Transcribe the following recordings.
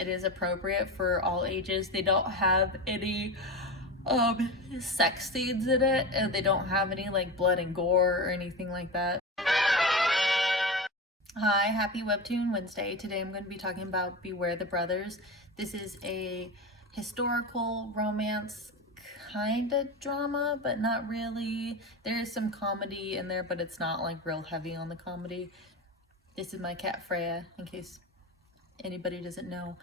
it is appropriate for all ages. They don't have any sex scenes in it, and they don't have any like blood and gore or anything like that. Hi, happy Webtoon Wednesday. Today I'm going to be talking about Beware the Brothers. This is a historical romance kind of drama, but not really. There is some comedy in there, but it's not like real heavy on the comedy. This is my cat Freya, in case anybody doesn't know.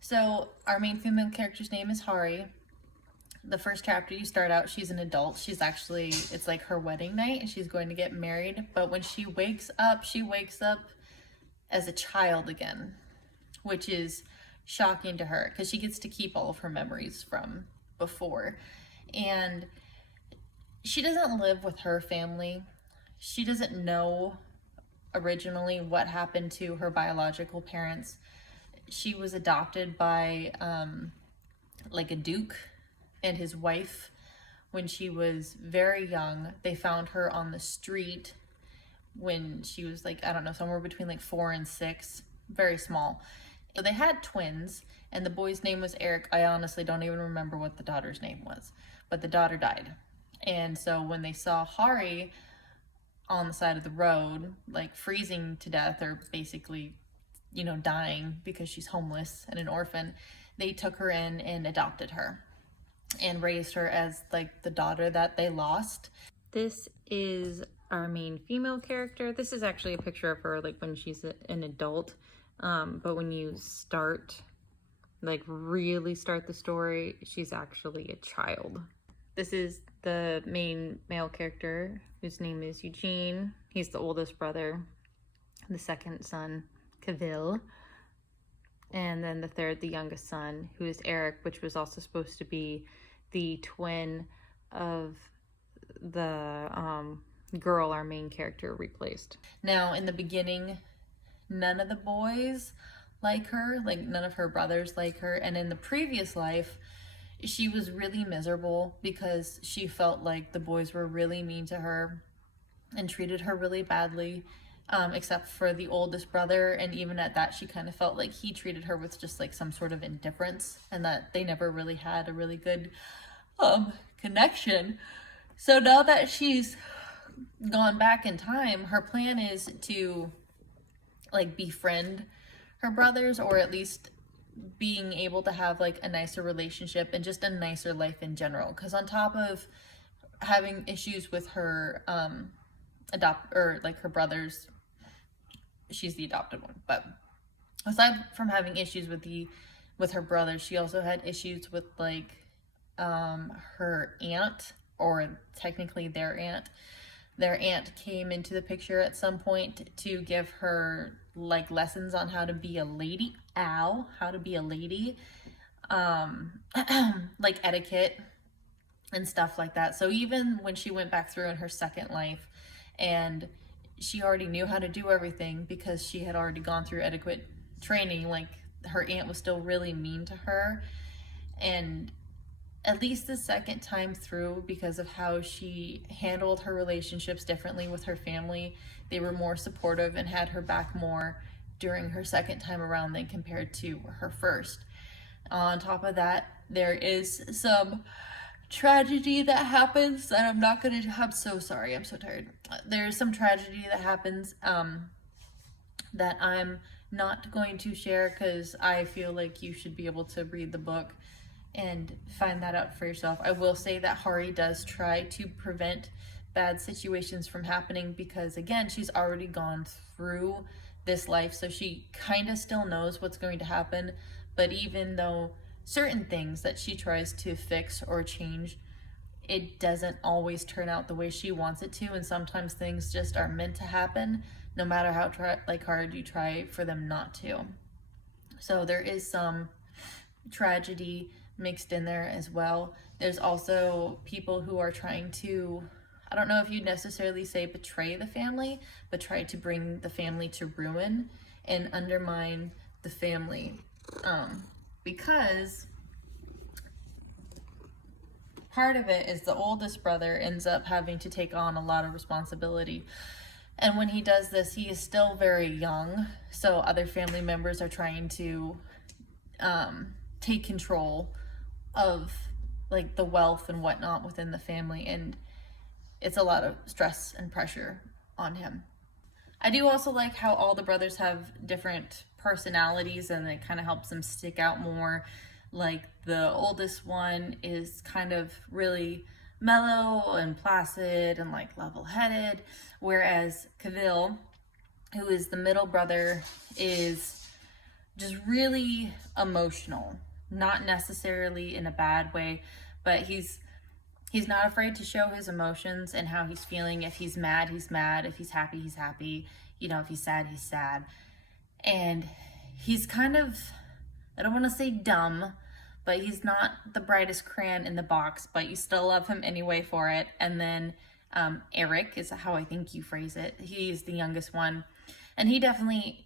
So our main female character's name is Hari. The first chapter, you start out, she's an adult. She's actually, it's like her wedding night and she's going to get married. But when she wakes up as a child again, which is shocking to her because she gets to keep all of her memories from before. And she doesn't live with her family. She doesn't know originally what happened to her biological parents. She was adopted by like a duke and his wife when she was very young. They found her on the street when she was like, I don't know, somewhere between like 4 and 6, very small. So they had twins, and the boy's name was Eric. I honestly don't even remember what the daughter's name was, but the daughter died. And so when they saw Hari on the side of the road, like freezing to death or basically, you know, dying because she's homeless and an orphan, they took her in and adopted her and raised her as like the daughter that they lost. This is our main female character. This is actually a picture of her like when she's an adult, but when you start, like really start the story, she's actually a child. This is the main male character, whose name is Eugene. He's the oldest brother, the second son, Kavil, and then the third, the youngest son, who is Eric, which was also supposed to be the twin of the girl our main character replaced. Now, in the beginning, none of the boys like her, like none of her brothers like her, and in the previous life, she was really miserable because she felt like the boys were really mean to her and treated her really badly. Except for the oldest brother, and even at that she kind of felt like he treated her with just like some sort of indifference, and that they never really had a really good connection. So now that she's gone back in time, her plan is to like befriend her brothers, or at least being able to have like a nicer relationship and just a nicer life in general, because on top of having issues with her her brothers, she's the adopted one, but aside from having issues with her brothers, she also had issues with like her aunt, or technically their aunt came into the picture at some point to give her like lessons on how to be a lady, like etiquette and stuff like that. So even when she went back through in her second life, and she already knew how to do everything because she had already gone through etiquette training, like her aunt was still really mean to her. And at least the second time through, because of how she handled her relationships differently with her family, they were more supportive and had her back more during her second time around than compared to her first. On top of that, there is some tragedy that happens that I'm so sorry, I'm so tired. There's some tragedy that happens that I'm not going to share because I feel like you should be able to read the book and find that out for yourself. I will say that Hari does try to prevent bad situations from happening because, again, she's already gone through this life, so she kind of still knows what's going to happen. But even though certain things that she tries to fix or change, it doesn't always turn out the way she wants it to, and sometimes things just are meant to happen no matter how hard you try for them not to. So there is some tragedy mixed in there as well. There's also people who are trying to, I don't know if you'd necessarily say betray the family, but try to bring the family to ruin and undermine the family, because part of it is the oldest brother ends up having to take on a lot of responsibility. And when he does this, he is still very young. So other family members are trying to take control of like the wealth and whatnot within the family, and it's a lot of stress and pressure on him. I do also like how all the brothers have different personalities, and it kind of helps them stick out more. Like the oldest one is kind of really mellow and placid and like level-headed, whereas Cavill, who is the middle brother, is just really emotional. Not necessarily in a bad way, but he's not afraid to show his emotions and how he's feeling. If he's mad, he's mad. If he's happy, he's happy. You know, if he's sad, he's sad. And he's kind of, I don't want to say dumb, but he's not the brightest crayon in the box, but you still love him anyway for it. And then Eric is how I think you phrase it. He's the youngest one. And he definitely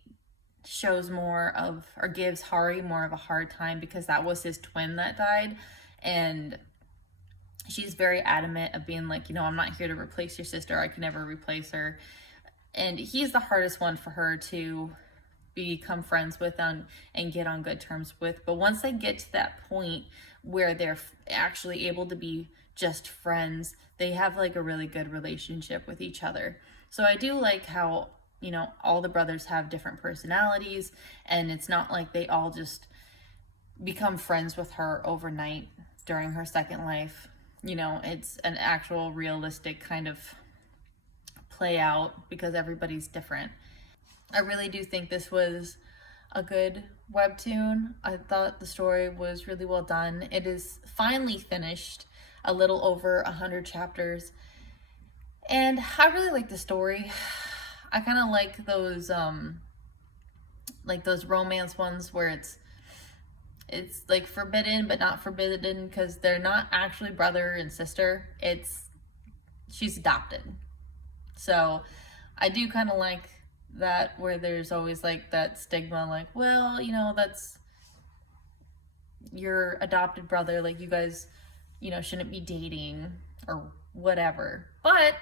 shows more of, or gives Hari more of a hard time, because that was his twin that died. And she's very adamant of being like, you know, I'm not here to replace your sister. I can never replace her. And he's the hardest one for her to become friends with and get on good terms with. But once they get to that point where they're actually able to be just friends, they have like a really good relationship with each other. So I do like how, you know, all the brothers have different personalities, and it's not like they all just become friends with her overnight during her second life. You know, it's an actual realistic kind of play out, because everybody's different. I really do think this was a good webtoon. I thought the story was really well done. It is finally finished, a little over 100 chapters. And I really like the story. I kind of like those romance ones where it's like forbidden but not forbidden, because they're not actually brother and sister. She's adopted. So I do kind of like that, where there's always like that stigma, like, well, you know, that's your adopted brother, like you guys, you know, shouldn't be dating or whatever. But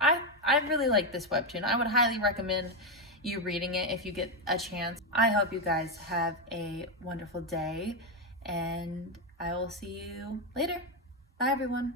I really like this webtoon. I would highly recommend you reading it if you get a chance. I hope you guys have a wonderful day, and I will see you later. Bye, everyone.